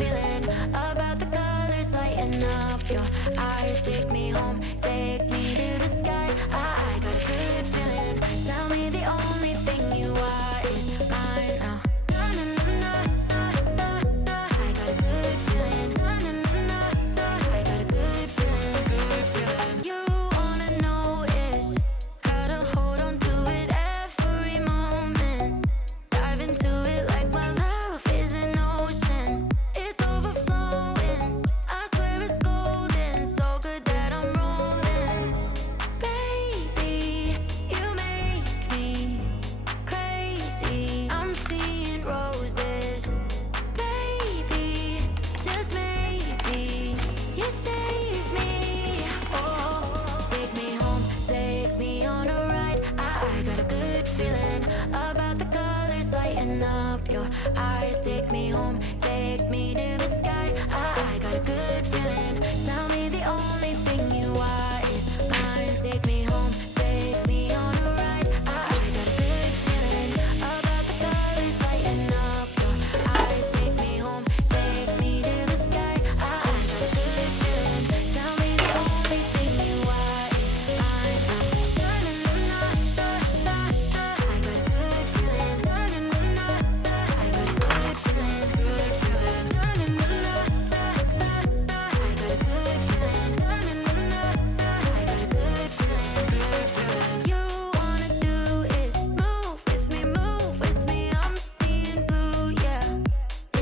feeling about the colors lighting up. Your eyes take me home, take me to the sky. I got a good feeling. Tell me the only thing you are is mine now. Na na na na na na. I got a good feeling. Na na na na na. I got a good feeling. Good feeling. You wanna know is how to hold on to it every moment. Dive into it like my love is an ocean. It's overflowing. I swear it's golden. So good that I'm rolling. Baby, you make me crazy. I'm seeing roses. Baby, just maybe you save me. Oh, take me home, take me on a ride. I got a good feeling about the colors lighting up. Your eyes take me home, take me to the sky. I got a good feeling. Tell me the only thing you are is mine. Take me home, take me on a ride. I got a good feeling about the colors lighting up. Your eyes take me home, take me to the sky. I got a good feeling. Tell me the only thing you are is mine. Na na na na na na. I got a good feeling. Na na na na na. I got a good feeling. Good feeling. Na na na na na na. I got a good feeling. Na na na na na. I got a good feeling. Good feeling. You wanna do is move with me, I'm seeing blue, yeah.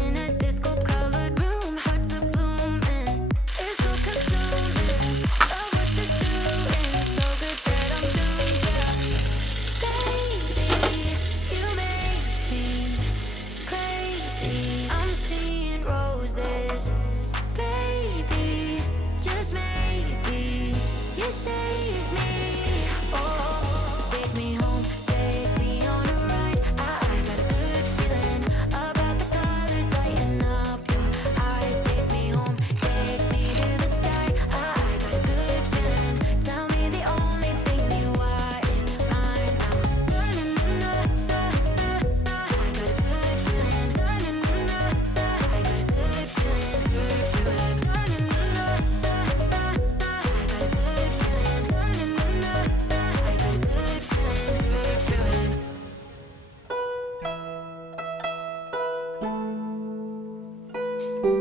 In a disco-colored room, hearts are blooming. It's so consuming. Love what you're doing, so good that I'm doomed, yeah. Baby, you make me crazy. I'm seeing roses. Baby, just maybe you save me. Oh, take me home, take me on a ride. I got a good feeling about the colors lighting up. Your eyes take me home, take me to the sky. I got a good feeling. Tell me the only thing you are is mine now. Na na na na na na. I got a good feeling. Na na na na na. I got a good feeling. Good feeling. Na na na na na na. I got a good feeling. Na na na na na. I got a good feeling. Good feeling. 'Cause you make me crazy. I'm seeing roses. Baby, just maybe you save me. Oh, take me home, take me on a ride. I got a good feeling about the colors lighting up. Your eyes take me home, take me to the sky. I got a good feeling. Na na na na na na. I got a good feeling. Na na na na na. I got a good feeling. Good feeling. Na na na na na na. I got a good feeling. Good feeling. Na na na na na. I got a good feeling. Good feeling. Good feeling. Good feeling.